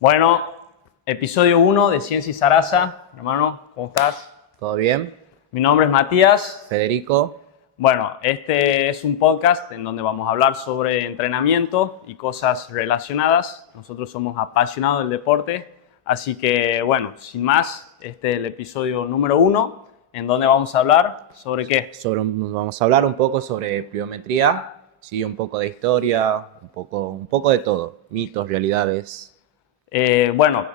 Bueno, episodio 1 de Ciencia y Zaraza. Hermano, ¿cómo estás? ¿Todo bien? Mi nombre es Matías. Federico. Bueno, este es un podcast en donde vamos a hablar sobre entrenamiento y cosas relacionadas. Nosotros somos apasionados del deporte, así que bueno, sin más, este es el episodio número 1, en donde vamos a hablar sobre qué. Vamos a hablar un poco sobre pliometría, sí, un poco de historia, un poco de todo, mitos, realidades. Bueno,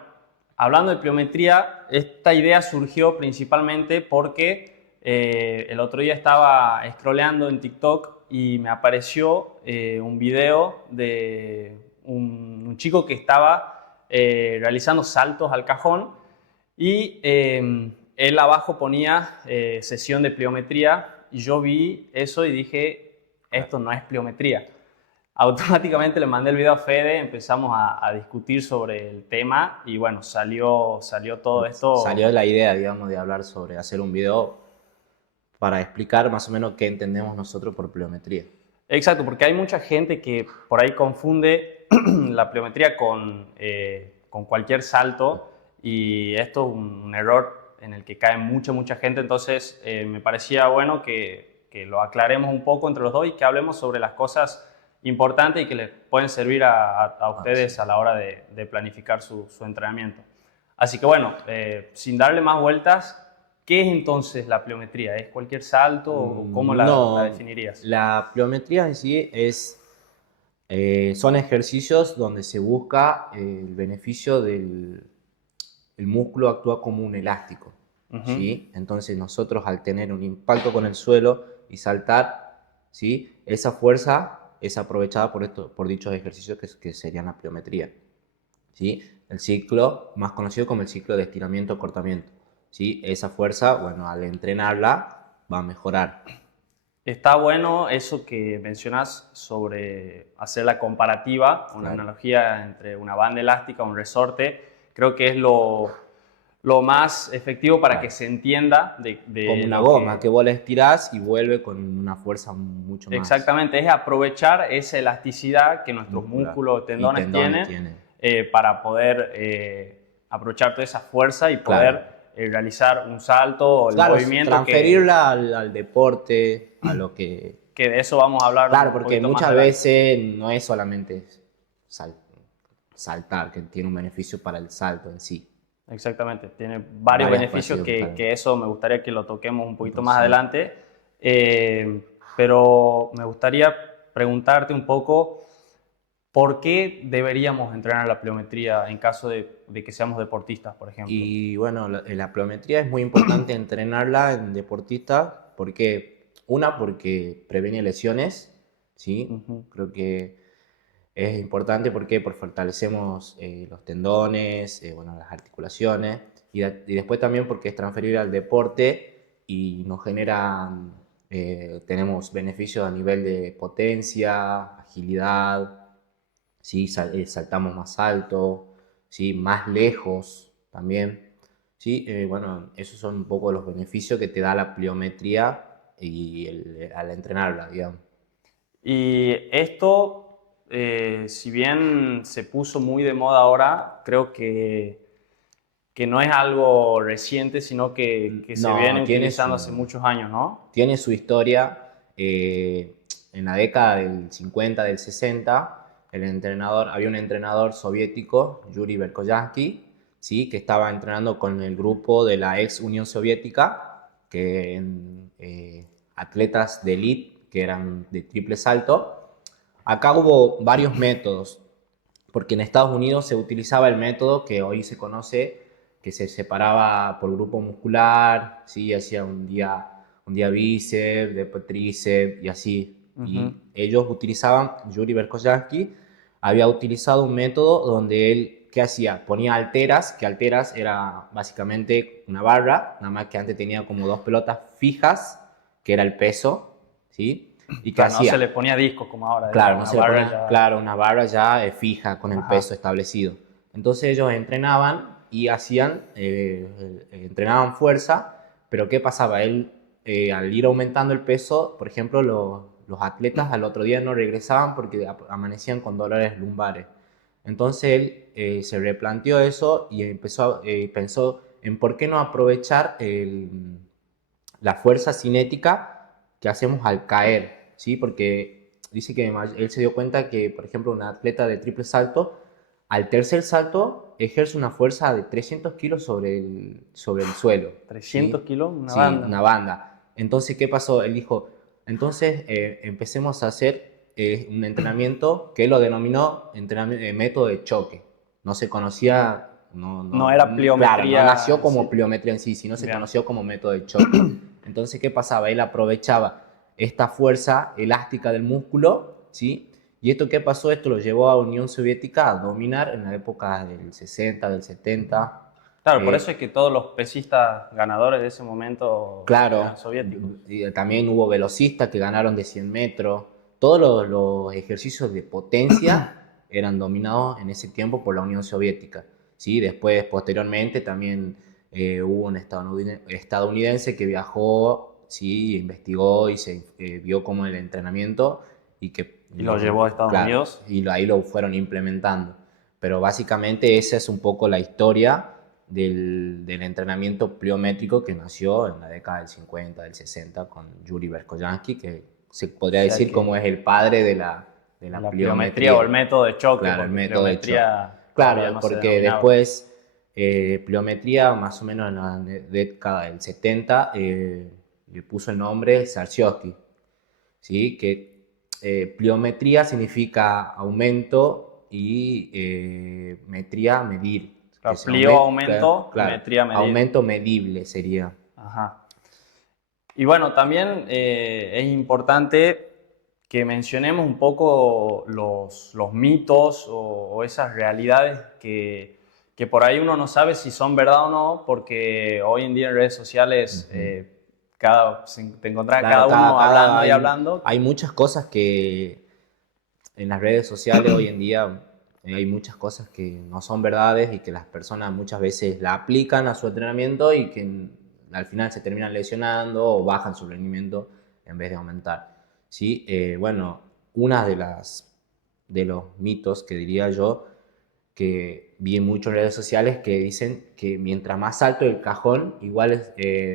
hablando de pliometría, esta idea surgió principalmente porque el otro día estaba scrolleando en TikTok y me apareció un video de un chico que estaba realizando saltos al cajón y él abajo ponía sesión de pliometría y yo vi eso y dije, esto no es pliometría. Automáticamente le mandé el video a Fede, empezamos a discutir sobre el tema y bueno, salió todo Salió esto. la idea, digamos, de hablar sobre hacer un video para explicar más o menos qué entendemos nosotros por pliometría. Exacto, porque hay mucha gente que por ahí confunde la pliometría con cualquier salto y esto es un error en el que cae mucha gente, entonces me parecía bueno que lo aclaremos un poco entre los dos y que hablemos sobre las cosas importantes y que les pueden servir a ustedes a la hora de planificar su entrenamiento. Así que bueno, sin darle más vueltas, ¿qué es entonces la pliometría? ¿Es cualquier salto o cómo la No, definirías? la pliometría en sí son ejercicios donde se busca el beneficio del el músculo actúa como un elástico, Ujú. ¿sí? Entonces nosotros al tener un impacto con el suelo y saltar, ¿sí? Esa fuerza es aprovechada por dichos ejercicios que serían la pliometría, ¿sí? El ciclo más conocido como el ciclo de estiramiento-cortamiento, ¿sí? Esa fuerza, bueno, al entrenarla va a mejorar. Está bueno eso que mencionas sobre hacer la comparativa, una Claro. analogía entre una banda elástica, un resorte. Creo que es lo más efectivo para que Claro. se entienda Como de una lo goma que que vos la estirás y vuelve con una fuerza mucho más exactamente es aprovechar esa elasticidad que nuestros muscular. músculos, Y tendones tendones tienen tienen. para poder aprovechar toda esa fuerza y Claro. poder realizar un salto o el Claro, movimiento transferirla al deporte, a lo que... que de eso vamos a hablar Claro, un porque poquito más muchas adelante. veces no es solamente sal- saltar, que tiene un beneficio para el salto en sí. Exactamente, tiene varios Varias beneficios cosas que eso me gustaría que lo toquemos un poquito más sí. adelante, pero me gustaría preguntarte un poco por qué deberíamos entrenar la pliometría en caso de que seamos deportistas, por ejemplo. Y bueno, la pliometría es muy importante entrenarla en deportistas porque, una, porque previene lesiones, ¿sí? Ujú. Creo que es importante porque fortalecemos los tendones, bueno, las articulaciones y después también porque es transferible al deporte y nos genera, tenemos beneficios a nivel de potencia, agilidad, ¿sí? Saltamos más alto, ¿sí? Más lejos también. ¿Sí? Bueno, esos son un poco los beneficios que te da la pliometría al entrenarla, digamos. Y esto, si bien se puso muy de moda ahora, creo que no es algo reciente, sino que se No, viene utilizando hace muchos años, ¿no? tiene su historia. En la década del 50, del 60, había un entrenador soviético, Yuri Verkhoyansky, ¿sí? Que estaba entrenando con el grupo de la ex Unión Soviética, atletas de élite que eran de triple salto. Acá hubo varios métodos, porque en Estados Unidos se utilizaba el método que hoy se conoce, que se separaba por grupo muscular, ¿sí? Hacía un día bíceps, después tríceps y así. Ujú. Y ellos utilizaban, Yuri Verkhoyansky había utilizado un método donde él, ¿qué hacía? Ponía halteras, que halteras era básicamente una barra, nada más que antes tenía como dos pelotas fijas, que era el peso, ¿sí? ¿Y qué Claro, no se le hacía? ponía discos como ahora, era Claro, no una se le barra pone, ya. claro, una barra ya fija con el Ajá. peso establecido. Entonces ellos entrenaban y entrenaban fuerza, pero ¿qué pasaba? Al ir aumentando el peso, por ejemplo, los atletas al otro día no regresaban porque amanecían con dolores lumbares. Entonces él se replanteó eso y pensó en por qué no aprovechar la fuerza cinética que hacemos al caer, ¿sí? Porque dice que él se dio cuenta que, por ejemplo, un atleta de triple salto, al tercer salto ejerce una fuerza de 300 kilos sobre el suelo. 300 ¿sí? kilos, una Sí, banda. una banda. Entonces, ¿qué pasó? Él dijo, entonces empecemos a hacer un entrenamiento que él lo denominó método de choque. No se conocía, No era claro, no nació pliometría en como sí. pliometría en sí, sino se Bien. conoció como método de choque. Entonces, ¿qué pasaba? Él aprovechaba esta fuerza elástica del músculo, ¿sí? ¿Y esto qué pasó? Esto lo llevó a Unión Soviética a dominar en la época del 60, del 70. Claro, por eso es que todos los pesistas ganadores de ese momento Claro, eran soviéticos. y también hubo velocistas que ganaron de 100 metros. Todos los ejercicios de potencia eran dominados en ese tiempo por la Unión Soviética. ¿sí? Después, posteriormente, también hubo un estadounidense que viajó, ¿sí? investigó y se vio como el entrenamiento y que, Y lo llevó a Estados claro, Unidos. y ahí lo fueron implementando. Pero básicamente esa es un poco la historia del entrenamiento pliométrico que nació en la década del 50, del 60 con Yuri Verkhoyansky, que se podría O sea decir que como es el padre de la la pliometría pliometría. o el método de choque, Claro, el porque método de choque. pliometría todavía Claro, no se porque denominaba. después pliometría, más o menos en la década del 70, le puso el nombre Sarshovsky, ¿sí? Que pliometría significa aumento y metría, medir. Que Claro, se plío, aumenta, aumento y claro, metría, medir. aumento medible sería. Ajá. Y bueno, también es importante que mencionemos un poco los mitos o esas realidades que por ahí uno no sabe si son verdad o no, porque hoy en día en redes sociales te encontrás Claro, cada uno hablando y hay, hablando. hay muchas cosas que en las redes sociales hoy en día hay muchas cosas que no son verdades y que las personas muchas veces la aplican a su entrenamiento y que al final se terminan lesionando o bajan su rendimiento en vez de aumentar. ¿sí? Bueno, una de los mitos que diría yo que vi mucho en redes sociales que dicen que mientras más alto el cajón, igual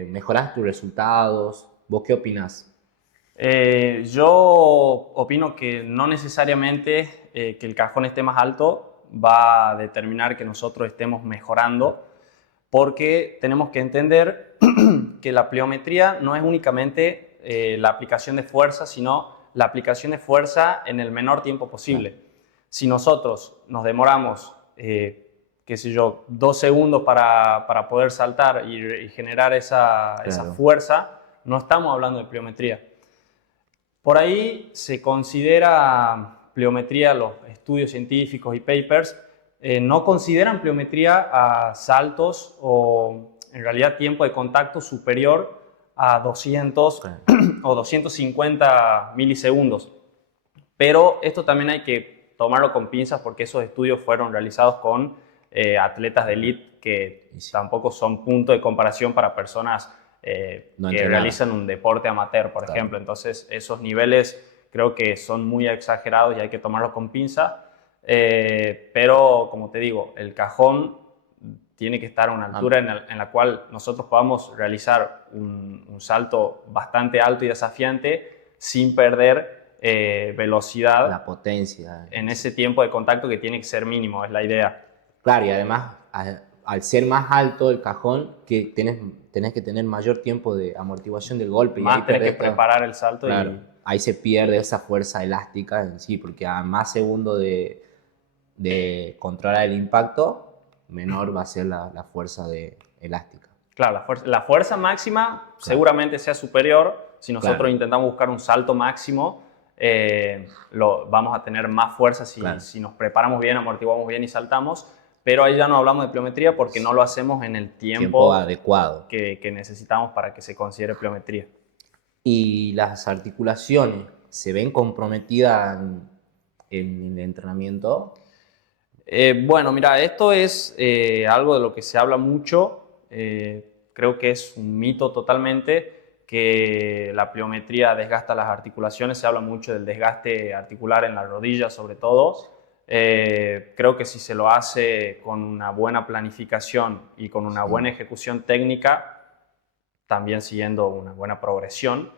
mejoras tus resultados. ¿Vos qué opinás? Yo opino que no necesariamente que el cajón esté más alto va a determinar que nosotros estemos mejorando, porque tenemos que entender que la pliometría no es únicamente la aplicación de fuerza, sino la aplicación de fuerza en el menor tiempo posible. Si nosotros nos demoramos, qué sé yo, 2 segundos para poder saltar y generar esa Claro. fuerza, no estamos hablando de pliometría. Por ahí se considera pliometría, los estudios científicos y papers, no consideran pliometría a saltos o en realidad tiempo de contacto superior a 200 Claro. o 250 milisegundos. Pero esto también hay que tomarlo con pinzas porque esos estudios fueron realizados con atletas de elite que Sí. tampoco son punto de comparación para personas No que entrenadas. realizan un deporte amateur, por Claro. ejemplo. Entonces, esos niveles creo que son muy exagerados y hay que tomarlos con pinza. Pero, como te digo, el cajón tiene que estar a una altura en la cual nosotros podamos realizar un salto bastante alto y desafiante sin perder velocidad La potencia. en ese tiempo de contacto que tiene que ser mínimo, es la idea. Claro, y además, al ser más alto el cajón, que tenés que tener mayor tiempo de amortiguación del golpe. Y ahí Más tenés que perdés todo. preparar el salto. Claro, Y ahí se pierde esa fuerza elástica en sí, porque a más segundo de controlar el impacto, menor va a ser la fuerza elástica. claro, la fuerza máxima seguramente sea superior. Si nosotros Claro. intentamos buscar un salto máximo, vamos a tener más fuerza Claro. si nos preparamos bien, amortiguamos bien y saltamos. Pero ahí ya no hablamos de pliometría porque no lo hacemos en el Tiempo tiempo adecuado. que necesitamos para que se considere pliometría. Y las articulaciones se ven comprometidas en el entrenamiento. Bueno, mira, esto es algo de lo que se habla mucho. Creo que es un mito totalmente que la pliometría desgasta las articulaciones. Se habla mucho del desgaste articular en la rodilla, sobre todo. Creo que si se lo hace con una buena planificación y con una buena ejecución técnica, también siguiendo una buena progresión,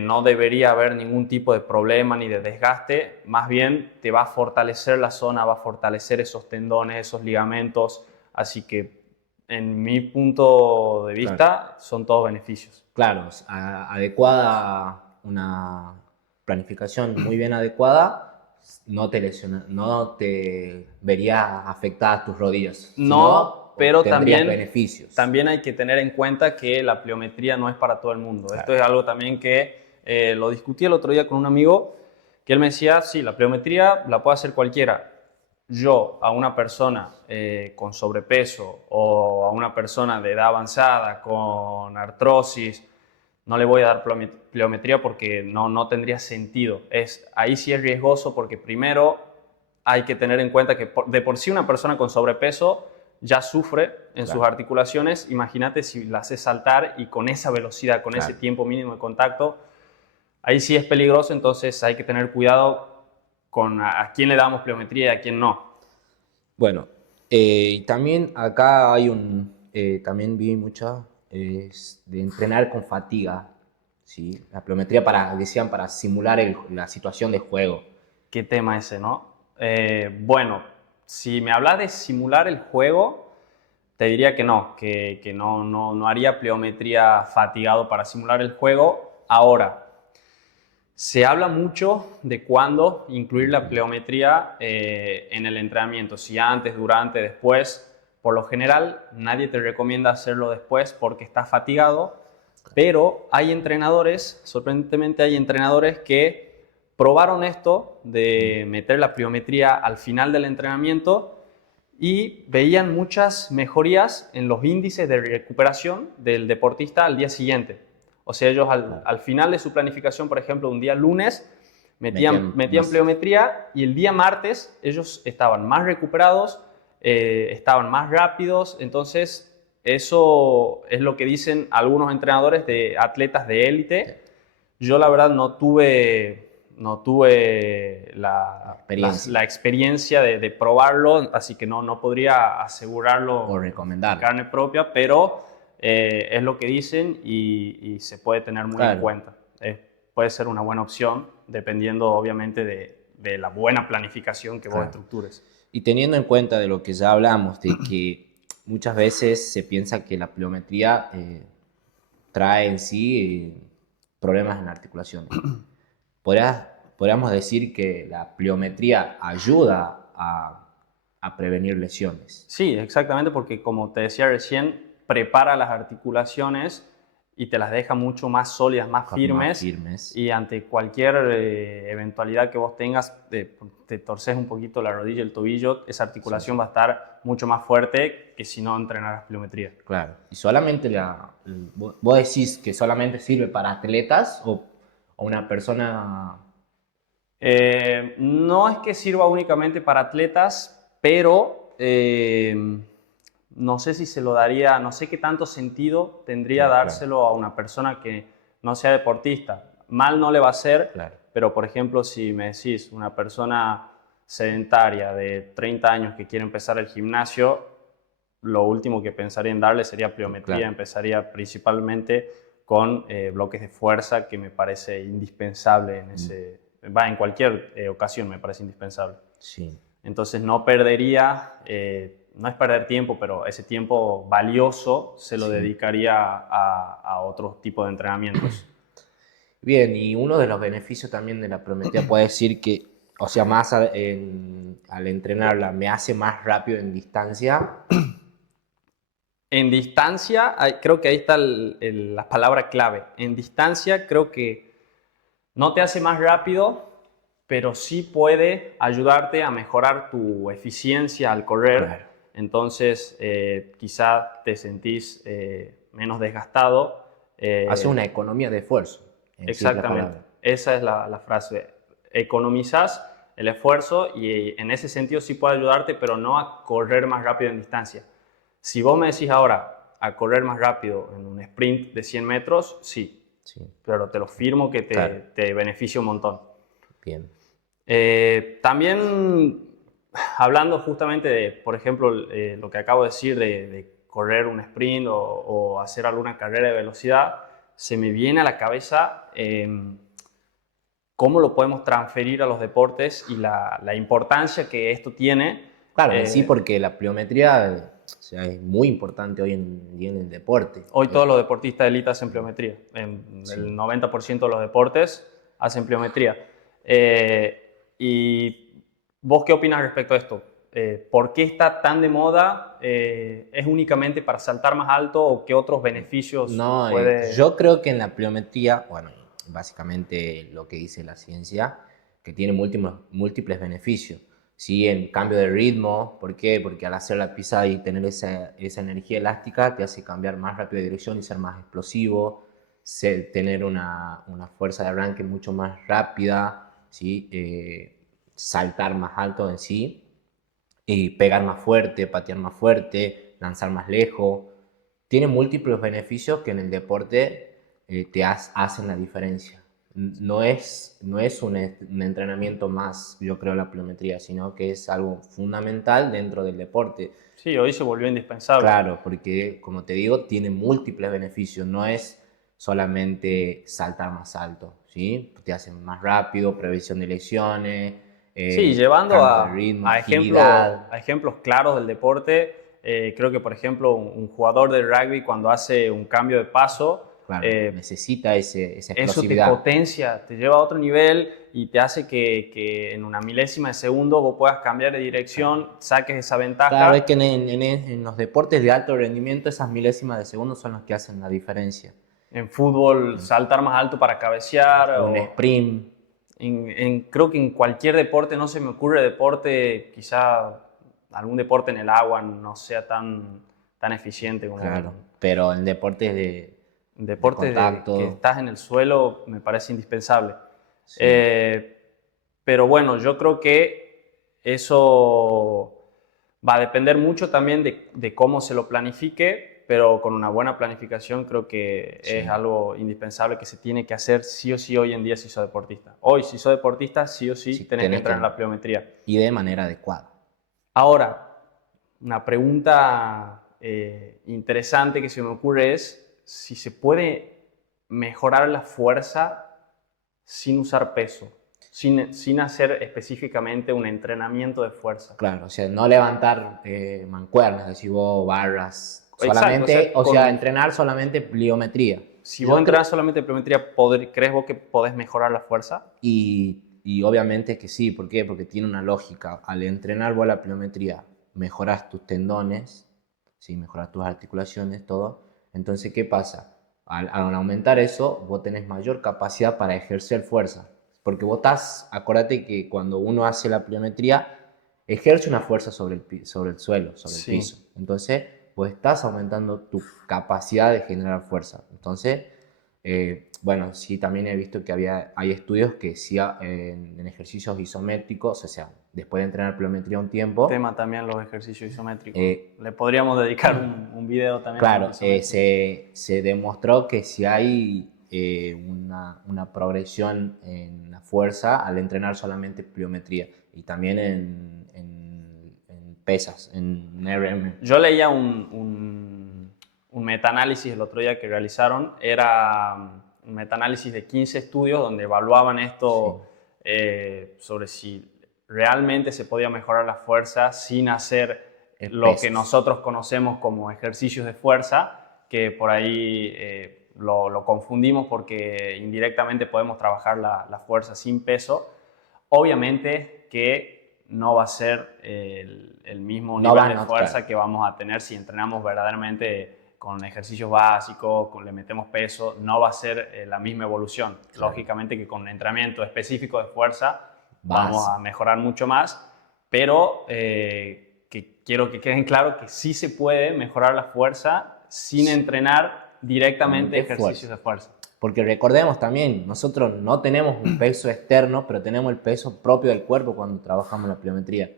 no debería haber ningún tipo de problema ni de desgaste, más bien te va a fortalecer la zona, va a fortalecer esos tendones, esos ligamentos, así que en mi punto de vista son todos beneficios. Claro, adecuada, una planificación muy bien adecuada, no te vería afectadas tus rodillas, No, sino pero tendrías beneficios. también hay que tener en cuenta que la pliometría no es para todo el mundo. Claro. Esto es algo también que lo discutí el otro día con un amigo, que él me decía, sí, la pliometría la puede hacer cualquiera. Yo a una persona con sobrepeso o a una persona de edad avanzada con artrosis, no le voy a dar pliometría porque no tendría sentido. Ahí sí es riesgoso porque primero hay que tener en cuenta que de por sí una persona con sobrepeso ya sufre en sus articulaciones. Imagínate si la hace saltar y con esa velocidad, con ese tiempo mínimo de contacto, ahí sí es peligroso, entonces hay que tener cuidado con a quién le damos pliometría y a quién no. Bueno, también acá también vi mucha de entrenar con fatiga, ¿sí? La pliometría decían, para simular la situación de juego. ¿Qué tema ese, no? Bueno, si me hablas de simular el juego, te diría que no haría pliometría fatigado para simular el juego. Ahora, se habla mucho de cuándo incluir la pliometría en el entrenamiento, si antes, durante, después. Por lo general, nadie te recomienda hacerlo después porque estás fatigado, pero hay entrenadores, sorprendentemente hay entrenadores que probaron esto de meter la pliometría al final del entrenamiento y veían muchas mejorías en los índices de recuperación del deportista al día siguiente. O sea, ellos al final de su planificación, por ejemplo, un día lunes, metían pliometría y el día martes ellos estaban más recuperados, estaban más rápidos. Entonces, eso es lo que dicen algunos entrenadores de atletas de élite. Yo, la verdad, no tuve la experiencia de probarlo, así que no podría asegurarlo o recomendarlo en carne propia, pero es lo que dicen y se puede tener muy en cuenta. Puede ser una buena opción, dependiendo obviamente de la buena planificación que vos estructures. Y teniendo en cuenta de lo que ya hablamos, de que muchas veces se piensa que la pliometría trae en sí problemas en la articulación. Podríamos decir que la pliometría ayuda a prevenir lesiones. Sí, exactamente, porque como te decía recién, prepara las articulaciones y te las deja mucho más sólidas, más firmes. Y ante cualquier eventualidad que vos tengas, te torces un poquito la rodilla, el tobillo, esa articulación va a estar mucho más fuerte que si no entrenaras pliometría. Claro. ¿Y solamente vos decís que solamente sirve para atletas o una persona? No es que sirva únicamente para atletas, pero no sé si se lo daría, no sé qué tanto sentido tendría dárselo a una persona que no sea deportista. Mal no le va a hacer, pero por ejemplo, si me decís una persona sedentaria de 30 años que quiere empezar el gimnasio, lo último que pensaría en darle sería pliometría. Empezaría principalmente con bloques de fuerza, que me parece indispensable en cualquier ocasión me parece indispensable. Sí. Entonces no perdería, no es perder tiempo, pero ese tiempo valioso se lo dedicaría a otro tipo de entrenamientos. Bien, y uno de los beneficios también de la pliometría puede decir que, o sea, al entrenarla, me hace más rápido en distancia. En distancia, creo que ahí está la palabra clave. En distancia creo que no te hace más rápido, pero sí puede ayudarte a mejorar tu eficiencia al correr. Entonces, quizá te sentís menos desgastado. Hace una economía de esfuerzo. Exactamente. Esa es la frase. Economizás el esfuerzo y en ese sentido sí puede ayudarte, pero no a correr más rápido en distancia. Si vos me decís ahora a correr más rápido en un sprint de 100 metros, sí. Pero te lo firmo que te beneficia un montón. Bien. También hablando justamente de, por ejemplo, lo que acabo de decir de correr un sprint o hacer alguna carrera de velocidad, se me viene a la cabeza cómo lo podemos transferir a los deportes y la importancia que esto tiene. Claro, sí, porque la pliometría, o sea, es muy importante hoy en día en el deporte. Hoy todos los deportistas de élite hacen pliometría. Sí. El 90% de los deportes hacen pliometría. ¿Y vos qué opinas respecto a esto? ¿Por qué está tan de moda? ¿Es únicamente para saltar más alto o qué otros beneficios No, puede...? yo creo que en la pliometría, bueno, básicamente lo que dice la ciencia, que tiene múltiples beneficios. Sí, en cambio de ritmo, ¿por qué? Porque al hacer la pisada y tener esa energía elástica te hace cambiar más rápido de dirección y ser más explosivo, tener una fuerza de arranque mucho más rápida, ¿sí? Saltar más alto en sí y pegar más fuerte, patear más fuerte, lanzar más lejos. Tiene múltiples beneficios que en el deporte hacen la diferencia. No es un entrenamiento más, yo creo, la pliometría, sino que es algo fundamental dentro del deporte. Sí, hoy se volvió indispensable. Claro, porque como te digo, tiene múltiples beneficios, no es solamente saltar más alto, ¿sí? Te hacen más rápido, prevención de lesiones, Sí, llevando cambio de ritmo, a agilidad. ejemplos claros del deporte, creo que, por ejemplo, un jugador de rugby cuando hace un cambio de paso, Claro, necesita esa eso te explosividad. potencia, te lleva a otro nivel y te hace que en una milésima de segundo vos puedas cambiar de dirección, saques esa Claro, es ventaja. que en los deportes de alto rendimiento esas milésimas de segundo son los que hacen la diferencia. En fútbol, saltar más alto para cabecear Un o sprint, creo que en cualquier deporte, no se me ocurre deporte, quizá algún deporte en el agua no sea tan eficiente como claro, pero en deportes de deportes que contacto, estás en el suelo, me parece indispensable. sí, Eh, pero bueno, yo creo que eso va a depender mucho también de cómo se lo planifique, pero con una buena planificación creo que es sí, algo indispensable que se tiene que hacer sí o sí hoy en día si sos deportista. Hoy, si sos deportista, sí o sí sí, tenés que entrar en la pliometría. y de manera adecuada. Ahora, una pregunta interesante que se me ocurre es si se puede mejorar la fuerza sin usar peso, sin hacer específicamente un entrenamiento de fuerza. Claro, o sea, no levantar mancuernas, decir vos, barras, Exacto, o solamente, sea, o sea, entrenar solamente pliometría. si vos Yo creo, entrenás solamente pliometría, ¿crees vos que podés mejorar la fuerza? y obviamente que sí, ¿por qué? Porque tiene una lógica. Al entrenar vos la pliometría, mejoras tus tendones, ¿sí? Mejoras tus articulaciones, todo. Entonces, ¿qué pasa? Al aumentar eso, vos tenés mayor capacidad para ejercer fuerza. Porque vos estás, acuérdate que cuando uno hace la pliometría, ejerce una fuerza sobre el suelo, sobre el Sí. piso. Entonces, vos estás aumentando tu capacidad de generar fuerza. Entonces, bueno, sí, también he visto que hay estudios que sí en ejercicios isométricos, o sea, después de entrenar pliometría un tiempo, Tema también los ejercicios isométricos. eh, Le podríamos dedicar un video también a claro, los isométricos. se demostró que si hay una progresión en la fuerza al entrenar solamente pliometría y también en pesas, en RM. Yo leía un metaanálisis el otro día que realizaron, era un metaanálisis de 15 estudios donde evaluaban Sí, esto sobre si realmente se podía mejorar la fuerza sin hacer lo que pesos. nosotros conocemos como ejercicios de fuerza, que por ahí lo confundimos porque indirectamente podemos trabajar la fuerza sin peso. Obviamente que no va a ser el mismo No nivel van de a, fuerza claro, que vamos a tener si entrenamos verdaderamente con ejercicios básicos, le metemos peso, no va a ser la misma evolución. claro. Lógicamente que con entrenamiento específico de fuerza vamos Vas, a mejorar mucho más, pero que quiero que queden claro que sí se puede mejorar la fuerza sin entrenar directamente solamente ejercicios fuerza. de fuerza. Porque recordemos también, nosotros no tenemos un peso externo, pero tenemos el peso propio del cuerpo cuando trabajamos la pliometría.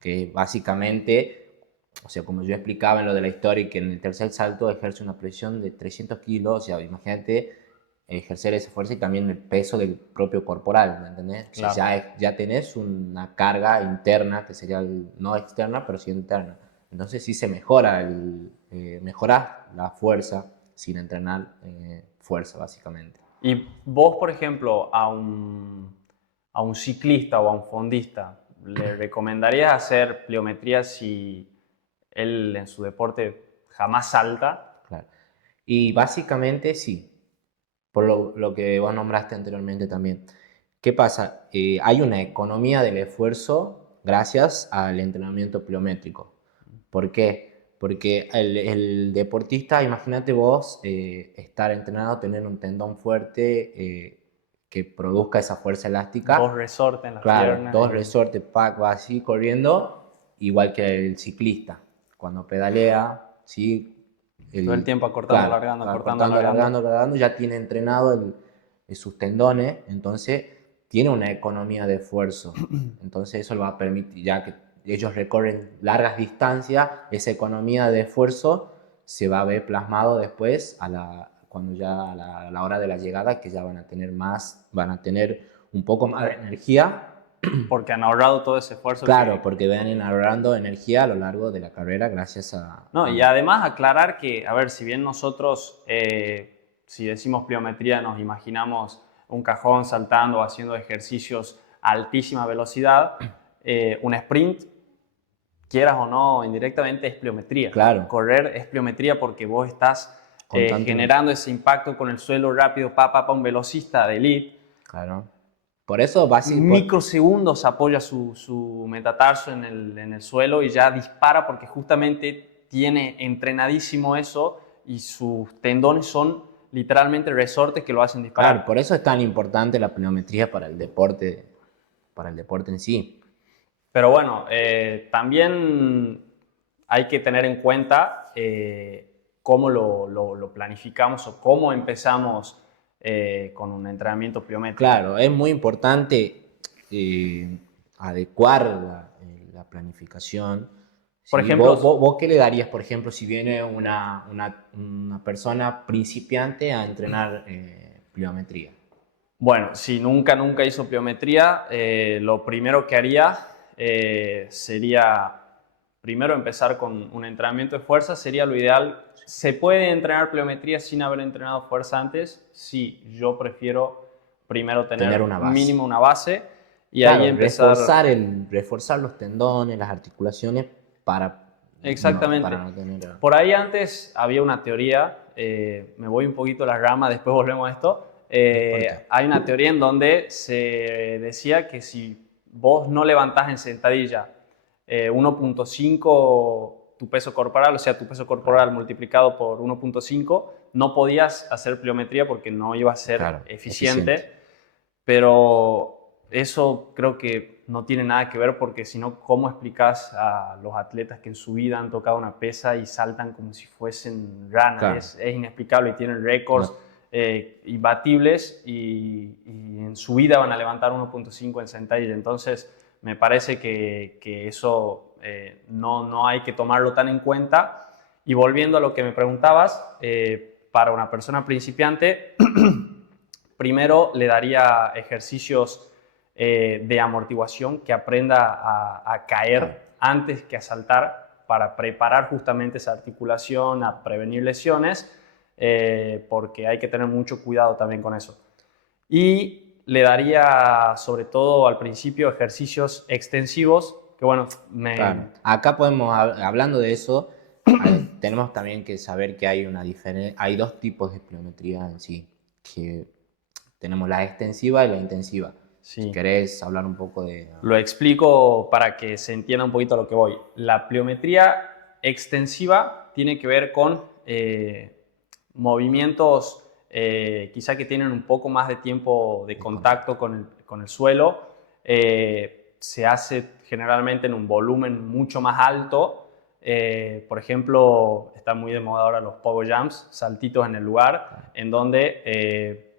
Que básicamente, o sea, como yo explicaba en lo de la historia, que en el tercer salto ejerce una presión de 300 kilos, o sea, imagínate ejercer esa fuerza y también el peso del propio corporal, ¿me entendés? O sea, Claro. ya tenés una carga interna, que sería no externa, pero sí interna. Entonces sí se mejora, mejorás la fuerza sin entrenar fuerza, básicamente. Y vos, por ejemplo, a un ciclista o a un fondista, ¿le recomendarías hacer pliometría si él en su deporte jamás salta? Claro. Y básicamente sí, por lo que vos nombraste anteriormente también. ¿Qué pasa? Hay una economía del esfuerzo gracias al entrenamiento pliométrico. ¿Por qué? Porque el deportista, imagínate vos estar entrenado, tener un tendón fuerte que produzca esa fuerza elástica. Dos resortes en las Claro, piernas dos y... resortes, pack, va así corriendo, igual que el ciclista. Cuando pedalea, ¿sí? Todo el tiempo acortando, Claro, alargando, va acortando, cortando, alargando, alargando. alargando, ya tiene entrenado sus tendones, entonces tiene una economía de esfuerzo. Entonces eso le va a permitir, ya que ellos recorren largas distancias, esa economía de esfuerzo se va a ver plasmado después cuando ya a la hora de la llegada, que ya van a tener un poco más de energía. Porque han ahorrado todo ese esfuerzo Claro, que... porque vienen ahorrando energía a lo largo de la carrera gracias No, y además aclarar que, a ver, si bien nosotros, si decimos pliometría, nos imaginamos un cajón saltando o haciendo ejercicios a altísima velocidad, un sprint, quieras o no, indirectamente es pliometría. Claro, Correr es pliometría porque vos estás constantemente. generando ese impacto con el suelo rápido, un velocista de elite. Claro. Por eso, Microsegundos apoya su metatarso en el suelo y ya dispara porque justamente tiene entrenadísimo eso y sus tendones son literalmente resortes que lo hacen claro, disparar. por eso es tan importante la pliometría para el deporte en sí. Pero bueno, también hay que tener en cuenta cómo lo planificamos o cómo empezamos con un entrenamiento pliométrico. Claro, es muy importante adecuar la planificación. Por ¿Sí? ejemplo, ¿Vos qué le darías, por ejemplo, si viene una persona principiante a entrenar pliometría? bueno, si nunca hizo pliometría, lo primero que haría sería primero empezar con un entrenamiento de fuerza, sería lo ideal. ¿Se puede entrenar pliometría sin haber entrenado fuerza antes? Sí, yo prefiero primero Tener tener una base. mínimo una base y ahí Claro, empezar. reforzar los tendones, las articulaciones para Exactamente. no tener... Por ahí antes había una teoría, me voy un poquito a la rama, después volvemos a esto. No importa. Hay una teoría en donde se decía que si vos no levantás en sentadilla 1.5 tu peso corporal, o sea, tu peso corporal multiplicado por 1.5, no podías hacer pliometría porque no iba a ser Claro, eficiente. Pero eso creo que no tiene nada que ver porque si no, ¿cómo explicas a los atletas que en su vida han tocado una pesa y saltan como si fuesen ranas? Claro. Es inexplicable y tienen récords No, imbatibles y en su vida van a levantar 1.5 en sentadilla. Entonces, me parece que eso no hay que tomarlo tan en cuenta. Y volviendo a lo que me preguntabas, para una persona principiante, primero le daría ejercicios de amortiguación, que aprenda a caer claro. antes que a saltar para preparar justamente esa articulación, a prevenir lesiones, porque hay que tener mucho cuidado también con eso. Y le daría sobre todo al principio ejercicios extensivos, que bueno, Claro. Acá hablando de eso, tenemos también que saber que hay hay dos tipos de pliometría en sí, que tenemos la extensiva y la intensiva. Si sí, querés hablar un poco de... lo explico para que se entienda un poquito a lo que voy. La pliometría extensiva tiene que ver con movimientos quizá que tienen un poco más de tiempo de contacto con el suelo. Se hace generalmente en un volumen mucho más alto. Por ejemplo, está muy de moda ahora los pogo jumps, saltitos en el lugar, en donde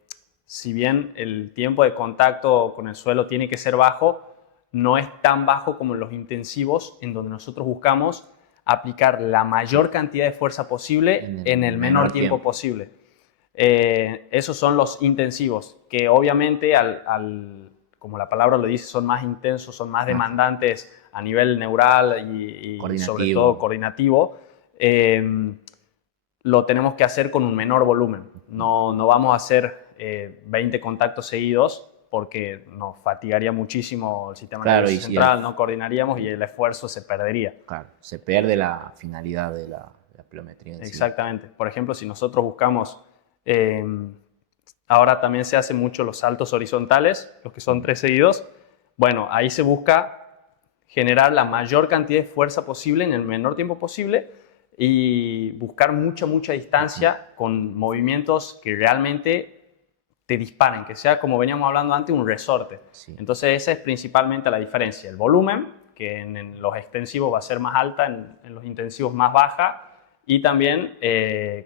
si bien el tiempo de contacto con el suelo tiene que ser bajo, no es tan bajo como en los intensivos, en donde nosotros buscamos aplicar la mayor cantidad de fuerza posible en el menor tiempo posible. Esos son los intensivos, que obviamente, como la palabra lo dice, son más intensos, son más demandantes a nivel neural y sobre todo coordinativo. Lo tenemos que hacer con un menor volumen. No vamos a hacer 20 contactos seguidos porque nos fatigaría muchísimo el sistema nervioso central, no coordinaríamos y el esfuerzo se perdería. Claro, se pierde la finalidad de la pliometría en sí. Exactamente. Por ejemplo, si nosotros buscamos, ahora también se hacen mucho los saltos horizontales, los que son 3 seguidos. Bueno, ahí se busca generar la mayor cantidad de fuerza posible en el menor tiempo posible y buscar mucha distancia con movimientos que realmente te disparen, que sea, como veníamos hablando antes, un resorte. Sí. Entonces esa es principalmente la diferencia. El volumen, que en los extensivos va a ser más alta, en los intensivos más baja, y también,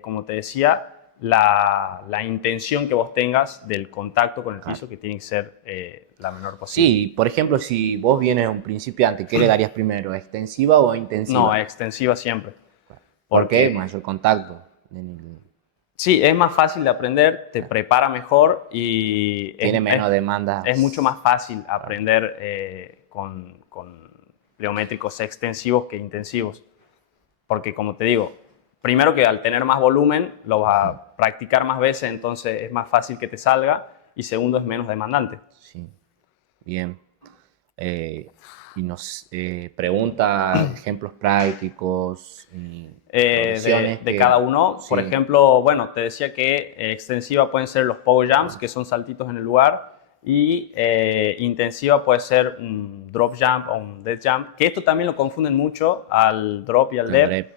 como te decía, la intención que vos tengas del contacto con el piso, que tiene que ser la menor posible. Sí, por ejemplo, si vos vienes un principiante, ¿qué le darías primero, extensiva o intensiva? No, extensiva siempre. ¿Por qué? Mayor contacto. Sí, es más fácil de aprender, te prepara mejor y tiene menos demanda. Es mucho más fácil aprender con pliométricos extensivos que intensivos. Porque, como te digo, primero que al tener más volumen lo vas a practicar más veces, entonces es más fácil que te salga, y segundo, es menos demandante. Sí, bien. Y nos pregunta ejemplos prácticos de cada uno. Sí. Por ejemplo, bueno, te decía que extensiva pueden ser los pogo jumps, que son saltitos en el lugar, y intensiva puede ser un drop jump o un dead jump, que esto también lo confunden mucho al drop y al dead.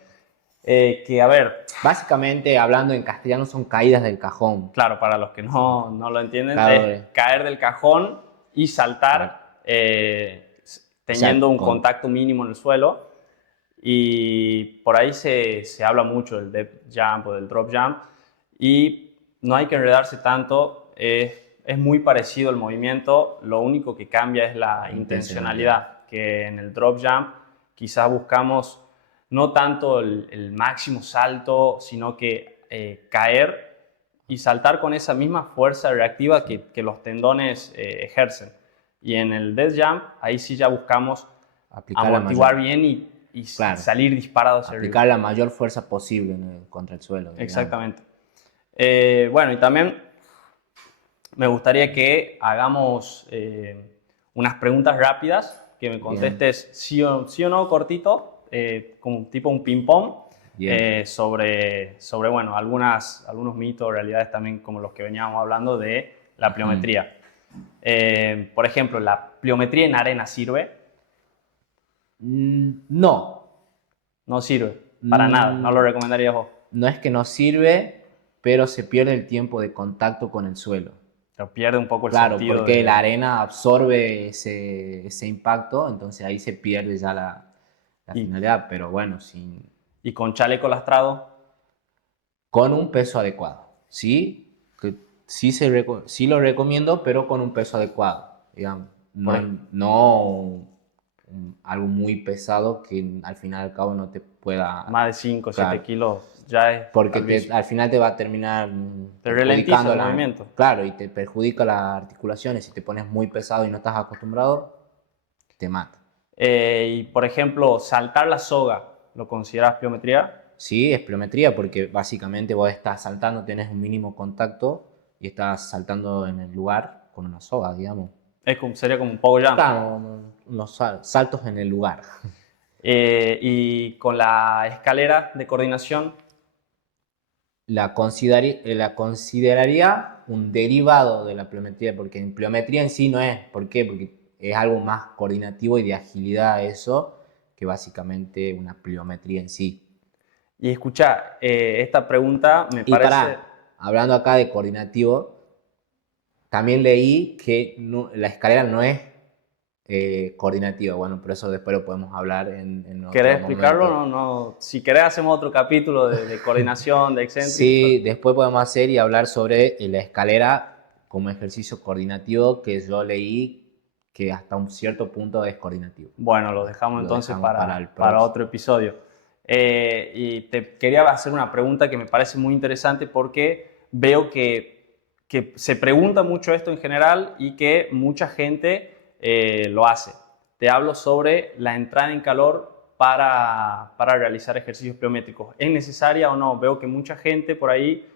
Que a ver, básicamente, hablando en castellano, son caídas del cajón. Claro, para los que no lo entienden, claro, es caer del cajón y saltar teniendo un contacto mínimo en el suelo. Y por ahí se habla mucho del dead jump o del drop jump, y no hay que enredarse tanto, es muy parecido el movimiento, lo único que cambia es la intencionalidad, que en el drop jump quizás buscamos no tanto el máximo salto, sino que caer y saltar con esa misma fuerza reactiva que los tendones ejercen. Y en el dead jump, ahí sí ya buscamos amortiguar bien y claro, salir disparado hacia arriba. Aplicar la mayor fuerza posible contra el suelo. Exactamente. Bueno, y también me gustaría que hagamos unas preguntas rápidas, que me contestes sí o no, cortito, como tipo un ping-pong, sobre bueno, algunos mitos o realidades también, como los que veníamos hablando de la pliometría. Por ejemplo, ¿la pliometría en arena sirve? No. No sirve, para nada, no lo recomendarías vos. No es que no sirve, pero se pierde el tiempo de contacto con el suelo. Pero pierde un poco el sentido. sentido. Claro, porque la arena absorbe ese impacto, entonces ahí se pierde ya la finalidad, pero bueno, sin... ¿Y con chaleco lastrado? Con un peso adecuado, ¿sí? Que sí lo recomiendo, pero con un peso adecuado, digamos. No algo muy pesado que al final y al cabo no te pueda... Más de 5 o 7 kilos ya es... Porque al final te va a terminar... Te ralentiza el movimiento. Claro, y te perjudica las articulaciones. Si te pones muy pesado y no estás acostumbrado, te mata. Y por ejemplo, saltar la soga, ¿lo consideras pliometría? Sí, es pliometría porque básicamente vos estás saltando, tenés un mínimo contacto y estás saltando en el lugar con una soga, digamos. Sería como un pogo jump. Claro, unos saltos en el lugar. Y con la escalera de coordinación. La consideraría un derivado de la pliometría, porque en pliometría en sí no es. ¿Por qué? Porque es algo más coordinativo y de agilidad eso, que básicamente una pliometría en sí. Y escucha, esta pregunta me parece... hablando acá de coordinativo, también leí que la escalera no es coordinativa. Bueno, pero eso después lo podemos hablar en otro ¿Querés explicarlo? No. Si querés hacemos otro capítulo de coordinación, de excéntrico. Sí, después podemos hacer y hablar sobre la escalera como ejercicio coordinativo, que yo leí que hasta un cierto punto es coordinativo. Bueno, lo dejamos entonces para otro episodio. Y te quería hacer una pregunta que me parece muy interesante porque veo que se pregunta mucho esto en general y que mucha gente lo hace. Te hablo sobre la entrada en calor para realizar ejercicios pliométricos. ¿Es necesaria o no? Veo que mucha gente por ahí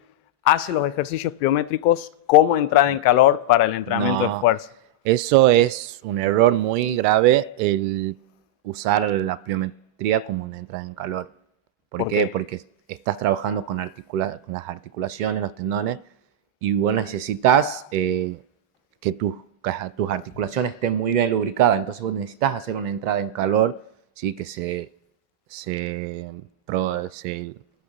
hace los ejercicios pliométricos como entrada en calor para el entrenamiento de No, fuerza. eso es un error muy grave, el usar la pliometría como una entrada en calor. ¿Por ¿Por qué? qué? Porque estás trabajando con las articulaciones, los tendones, y vos necesitas que tus articulaciones estén muy bien lubricadas. Entonces vos necesitas hacer una entrada en calor, ¿sí? Que se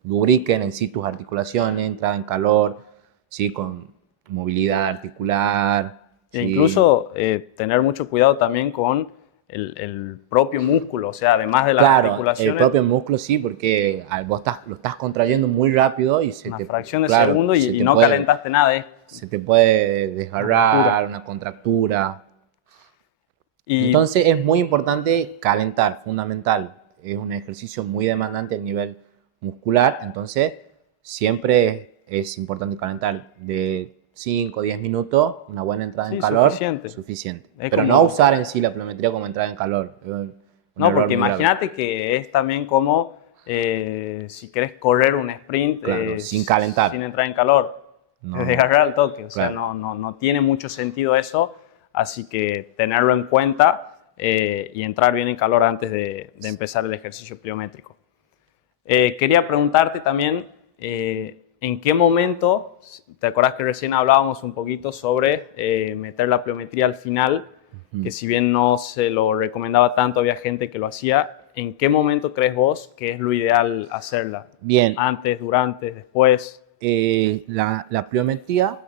lubriquen en sí tus articulaciones, entrada en calor, ¿sí? Con movilidad articular, E ¿sí? incluso tener mucho cuidado también con el propio músculo, o sea, además de las Claro, el articulaciones, propio músculo sí, porque lo estás contrayendo muy rápido y una fracción de claro, segundo y no calentaste nada, es se te puede una locura. desgarrar, una contractura. Y Entonces es muy importante calentar, fundamental. Es un ejercicio muy demandante a nivel muscular, entonces siempre es importante calentar de 5 o 10 minutos, una buena entrada en sí, calor, suficiente. suficiente. Es Pero no como, usar en sí la pliometría como entrada en calor, es un no, error porque muy grave. imagínate que es también como si querés correr un sprint Claro, sin sin calentar. entrar en calor, te No, desgarrar al toque, o sea, claro. no tiene mucho sentido eso, así que tenerlo en cuenta y entrar bien en calor antes de empezar el ejercicio pliométrico. Quería preguntarte también, ¿en qué momento, te acuerdas que recién hablábamos un poquito sobre meter la pliometría al final, que Ujú. si bien no se lo recomendaba tanto, había gente que lo hacía, ¿en qué momento crees vos que es lo ideal hacerla? Bien, ¿Antes, durante, después? la pliometría,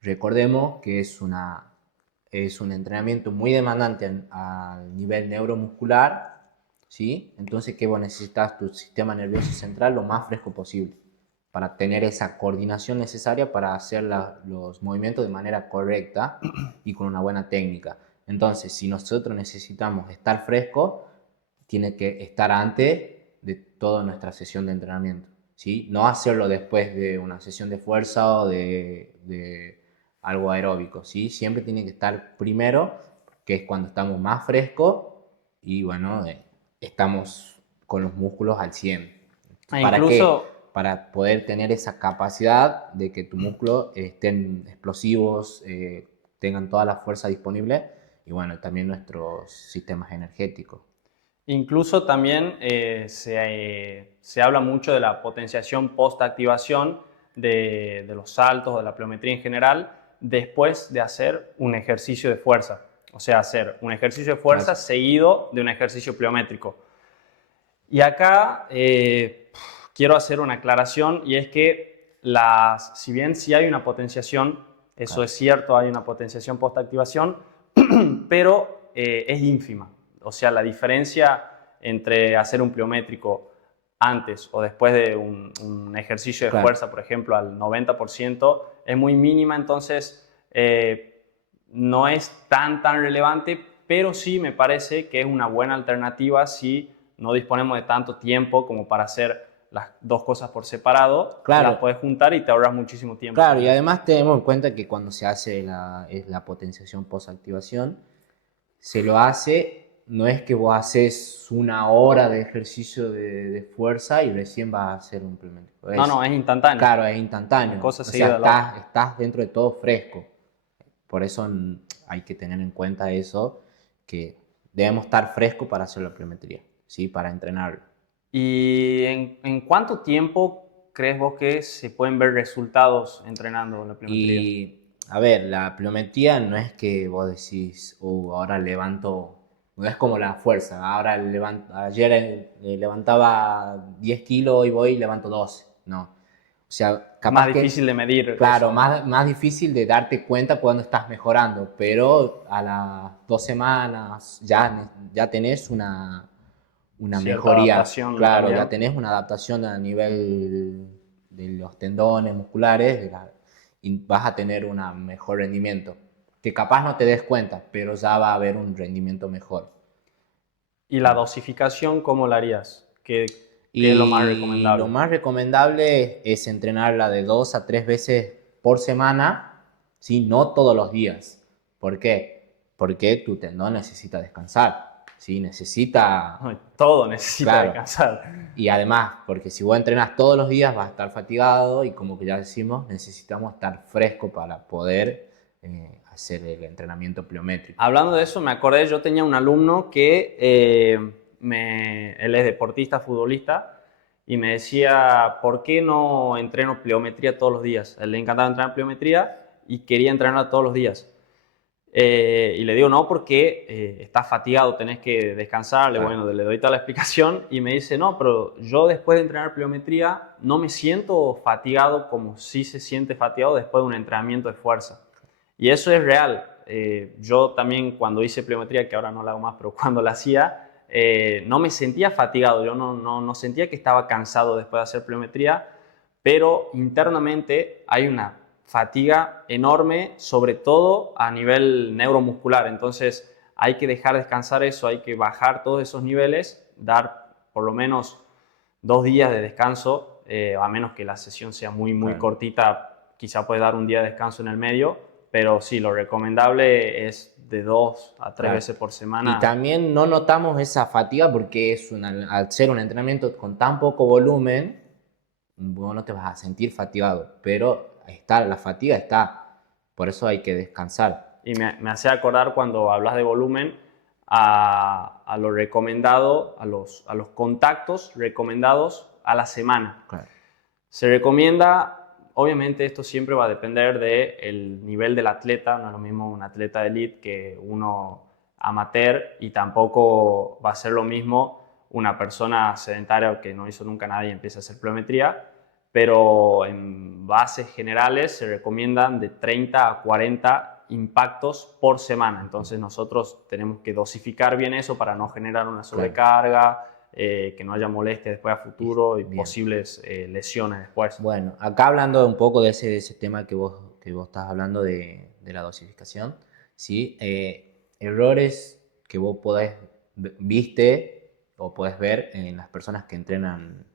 recordemos que es un entrenamiento muy demandante al nivel neuromuscular, ¿sí? Entonces, que vos necesitas tu sistema nervioso central lo más fresco posible para tener esa coordinación necesaria para hacer los movimientos de manera correcta y con una buena técnica. Entonces, si nosotros necesitamos estar frescos, tiene que estar antes de toda nuestra sesión de entrenamiento, ¿sí? No hacerlo después de una sesión de fuerza o de algo aeróbico, ¿sí? Siempre tiene que estar primero, que es cuando estamos más frescos y bueno, estamos con los músculos al 100. E ¿Para incluso, qué? Para poder tener esa capacidad de que tu músculo estén explosivos, tengan toda la fuerza disponible y bueno, también nuestros sistemas energéticos. incluso también se habla mucho de la potenciación post-activación de los saltos, de la pliometría en general, después de hacer un ejercicio de fuerza. O sea, hacer un ejercicio de fuerza Claro. seguido de un ejercicio pliométrico. Y acá quiero hacer una aclaración y es que si bien sí hay una potenciación, eso Claro. es cierto, hay una potenciación post-activación, pero es ínfima. O sea, la diferencia entre hacer un pliométrico antes o después de un ejercicio de Claro. fuerza, por ejemplo, al 90%, es muy mínima, entonces no es tan relevante, pero sí me parece que es una buena alternativa si no disponemos de tanto tiempo como para hacer las dos cosas por separado, las Claro, puedes juntar y te ahorras muchísimo tiempo claro, y también. además tenemos en cuenta que cuando se hace la potenciación post-activación, se lo hace, no es que vos haces una hora de ejercicio de fuerza y recién vas a hacer un pliométrico. No, es instantáneo, Claro, es una instantáneo, cosa o sea, seguida de la otra. estás dentro de todo fresco. Por eso hay que tener en cuenta eso, que debemos estar frescos para hacer la pliometría, ¿sí? Para entrenarlo. ¿Y en cuánto tiempo crees vos que se pueden ver resultados entrenando la pliometría? Y, a ver, la pliometría no es que vos decís, ahora levanto, no es como la fuerza, ahora ayer levantaba 10 kilos y voy y levanto 12, no. O sea, Es más capaz que, difícil de medir claro, eso, ¿no? más difícil de darte cuenta cuando estás mejorando, pero a las 2 semanas ya tenés una Cierta mejoría, adaptación claro, ya también. tenés una adaptación a nivel de los tendones musculares y vas a tener un mejor rendimiento. Que capaz no te des cuenta, pero ya va a haber un rendimiento mejor. ¿Y la dosificación cómo la harías? ¿Qué es lo más Y lo recomendable? más recomendable es entrenarla de 2 a 3 veces por semana, ¿sí? No todos los días. ¿Por qué? Porque tu tendón necesita descansar, ¿sí? Necesita, Ay, todo necesita claro. descansar. Y además, porque si vos entrenas todos los días vas a estar fatigado y como que ya decimos, necesitamos estar fresco para poder hacer el entrenamiento pliométrico. Hablando de eso, me acordé, yo tenía un alumno que él es deportista, futbolista, y me decía, ¿por qué no entreno pliometría todos los días? A él le encantaba entrenar pliometría y quería entrenarla todos los días. Y le digo, no, porque estás fatigado, tenés que descansar. Claro. Bueno, le doy toda la explicación y me dice, no, pero yo después de entrenar pliometría no me siento fatigado como si se siente fatigado después de un entrenamiento de fuerza. Y eso es real. Yo también cuando hice pliometría, que ahora no la hago más, pero cuando la hacía, no me sentía fatigado, yo no sentía que estaba cansado después de hacer pliometría, pero internamente hay una fatiga enorme, sobre todo a nivel neuromuscular. Entonces hay que dejar descansar eso, hay que bajar todos esos niveles, dar por lo menos 2 días de descanso, a menos que la sesión sea muy Claro. cortita, quizá puede dar un día de descanso en el medio, pero sí, lo recomendable es de 2 a 3 Claro. veces por Y semana. también no notamos esa fatiga porque al ser un entrenamiento con tan poco volumen, vos no te vas a sentir fatigado, pero la fatiga está, por eso hay que descansar. Y me hace acordar cuando hablas de volumen a lo recomendado, a los contactos recomendados a la semana. Claro. Se recomienda, obviamente esto siempre va a depender del nivel del atleta, no es lo mismo un atleta de elite que uno amateur, y tampoco va a ser lo mismo una persona sedentaria que no hizo nunca nada y empieza a hacer pliometría, pero en bases generales se recomiendan de 30 a 40 impactos por semana. Entonces nosotros tenemos que dosificar bien eso para no generar una sobrecarga, que no haya molestia después a futuro y Bien. posibles lesiones después. Bueno, acá hablando un poco de ese tema que vos estás hablando de la dosificación, ¿sí? Errores que vos viste o podés ver en las personas que entrenan.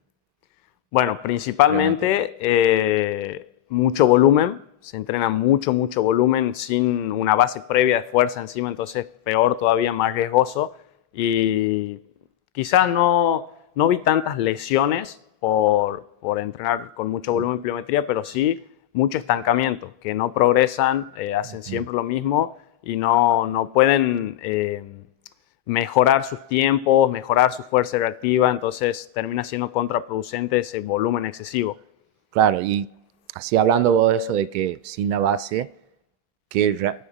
Bueno, principalmente mucho volumen, se entrena mucho volumen sin una base previa de fuerza encima, entonces peor todavía, más riesgoso, y quizás no vi tantas lesiones por entrenar con mucho volumen en pliometría, pero sí mucho estancamiento, que no progresan, hacen siempre lo mismo y no pueden mejorar sus tiempos, mejorar su fuerza reactiva, entonces termina siendo contraproducente ese volumen excesivo. Claro, y así hablando vos de eso de que sin la base,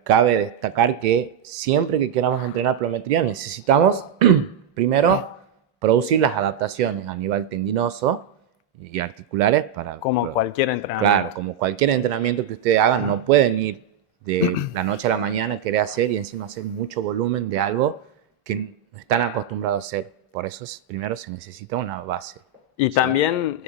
cabe destacar que siempre que queramos entrenar pliometría necesitamos primero producir las adaptaciones a nivel tendinoso y articulares Como cualquier claro, entrenamiento. como cualquier entrenamiento que ustedes hagan, no pueden ir de la noche a la mañana, querer hacer y encima hacer mucho volumen de algo que no están acostumbrados a hacer. Por eso primero se necesita una base. Y ¿Sí? también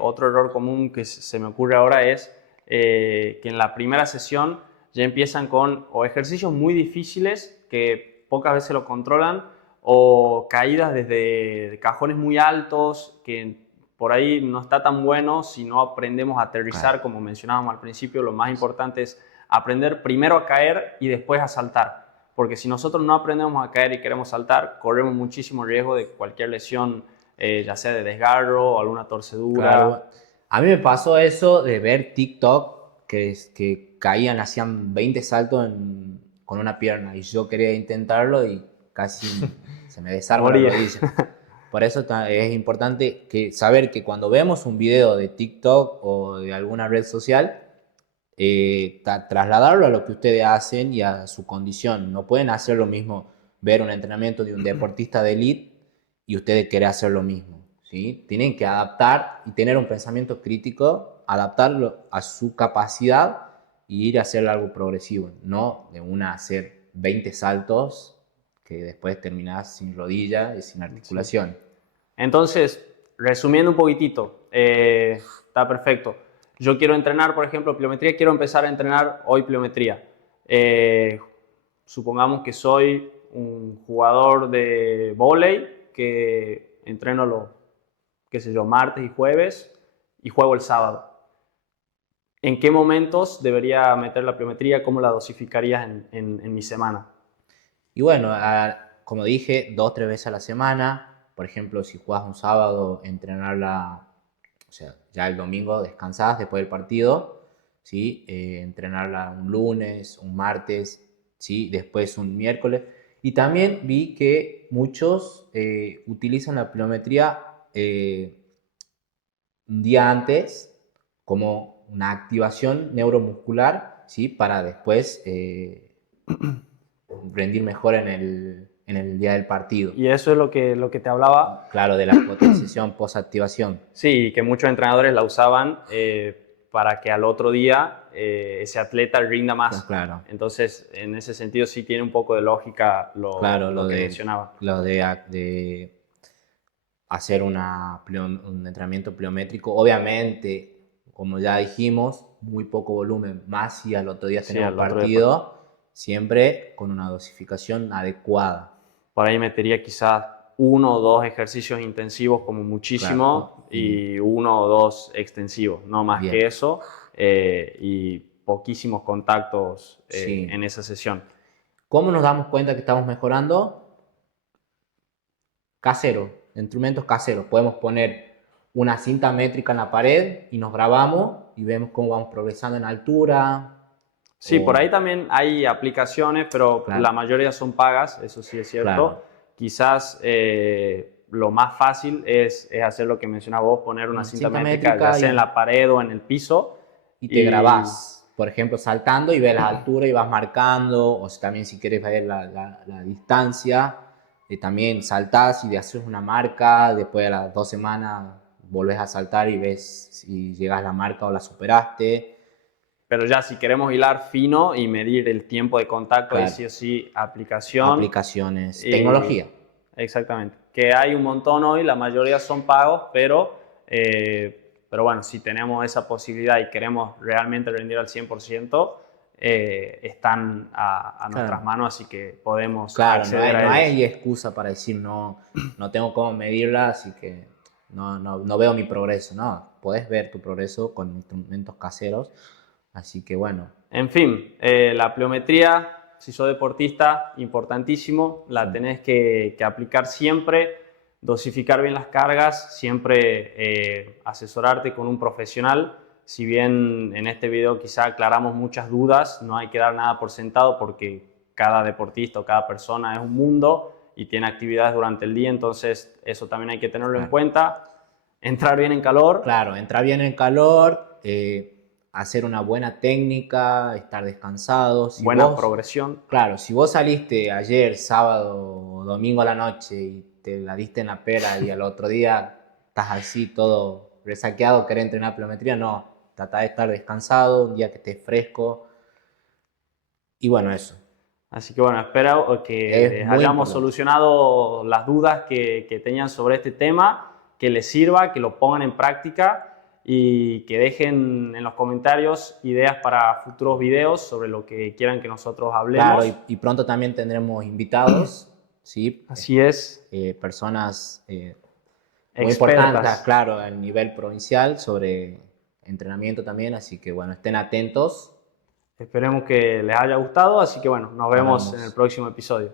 otro error común que se me ocurre ahora es que en la primera sesión ya empiezan con o ejercicios muy difíciles que pocas veces lo controlan, o caídas desde cajones muy altos que por ahí no está tan bueno si no aprendemos a aterrizar. Claro. Como mencionábamos al principio, lo más importante es aprender primero a caer y después a saltar, porque si nosotros no aprendemos a caer y queremos saltar, corremos muchísimo riesgo de cualquier lesión, ya sea de desgarro o alguna torcedura. Claro. A mí me pasó eso de ver TikTok que caían, hacían 20 saltos con una pierna y yo quería intentarlo y casi se me desarma la Moría. rodilla. Por eso es importante saber que cuando vemos un video de TikTok o de alguna red social, trasladarlo a lo que ustedes hacen y a su condición. No pueden hacer lo mismo, ver un entrenamiento de un deportista de elite y ustedes quieren hacer lo mismo. ¿Sí? Tienen que adaptar y tener un pensamiento crítico, adaptarlo a su capacidad y ir a hacer algo progresivo, no de una hacer 20 saltos que después terminás sin rodilla y sin Sí. articulación. Entonces, resumiendo un poquitito, está perfecto. Yo quiero entrenar, por ejemplo, pliometría, quiero empezar a entrenar hoy pliometría. Supongamos que soy un jugador de vóley que entreno los qué sé yo, martes y jueves y juego el sábado. ¿En qué momentos debería meter la pliometría? ¿Cómo la dosificarías en mi semana? Y bueno, como dije, 2 o 3 veces a la semana. Por ejemplo, si jugás un sábado, entrenarla, o sea, ya el domingo descansás después del partido, ¿sí? Entrenarla un lunes, un martes, ¿sí? Después un miércoles. Y también vi que muchos utilizan la pliometría un día antes como una activación neuromuscular, ¿sí? Para después rendir mejor en el día del partido. Y eso es lo que te hablaba. Claro, de la potenciación post-activación. Sí, que muchos entrenadores la usaban para que al otro día ese atleta rinda más. Claro. Entonces, en ese sentido sí tiene un poco de lógica Claro, lo que mencionaba. lo de hacer un entrenamiento pliométrico. Obviamente, como ya dijimos, muy poco volumen, más si al otro día Sí, tenemos al otro día partido, siempre con una dosificación adecuada. por ahí metería quizás 1 o 2 ejercicios intensivos como muchísimo Claro. y 1 o 2 extensivos, no más Bien. que eso, y poquísimos contactos Sí. en esa sesión. ¿Cómo nos damos cuenta que estamos mejorando? Casero, instrumentos caseros. Podemos poner una cinta métrica en la pared y nos grabamos y vemos cómo vamos progresando en altura. Sí, por ahí también hay aplicaciones, pero Claro. la mayoría son pagas, eso sí es cierto. Claro. Quizás lo más fácil es hacer lo que mencionaba vos, poner una cinta métrica, ya sea en la pared o en el piso. Y te grabás, por ejemplo, saltando y ves la altura y vas marcando, o también si quieres ver la distancia, también saltás y haces una marca, después de las 2 semanas volvés a saltar y ves si llegas a la marca o la superaste. Pero ya si queremos hilar fino y medir el tiempo de contacto, Claro. ahí sí o sí aplicación. Aplicaciones, tecnología. Exactamente. Que hay un montón hoy, la mayoría son pagos, pero bueno, si tenemos esa posibilidad y queremos realmente rendir al 100%, están a nuestras manos, así que podemos acceder a no ellos. hay excusa para decir no tengo cómo medirla, así que no veo mi progreso. No, podés ver tu progreso con instrumentos caseros, así que bueno. En fin, la pliometría, si sos deportista, importantísimo, la tenés que aplicar siempre, dosificar bien las cargas, siempre asesorarte con un profesional. Si bien en este video quizá aclaramos muchas dudas, no hay que dar nada por sentado porque cada deportista o cada persona es un mundo y tiene actividades durante el día, entonces eso también hay que tenerlo en cuenta. Entrar bien en calor. Claro, entrar bien en calor, hacer una buena técnica, estar descansado. Buena progresión. Claro, si vos saliste ayer, sábado o domingo a la noche y te la diste en la pera y al otro día estás así todo resaqueado, querés entrenar pliometría, no. Trata de estar descansado, un día que estés fresco. Y bueno, eso. Así que bueno, espero que les hayamos importante. solucionado las dudas que tenían sobre este tema, que les sirva, que lo pongan en práctica y que dejen en los comentarios ideas para futuros videos sobre lo que quieran que nosotros hablemos. Claro, y pronto también tendremos invitados, ¿sí? Así es. Personas muy Expertas. importantes, claro, a nivel provincial sobre entrenamiento también, así que bueno, estén atentos. Esperemos que les haya gustado, así que bueno, nos vemos en el próximo episodio.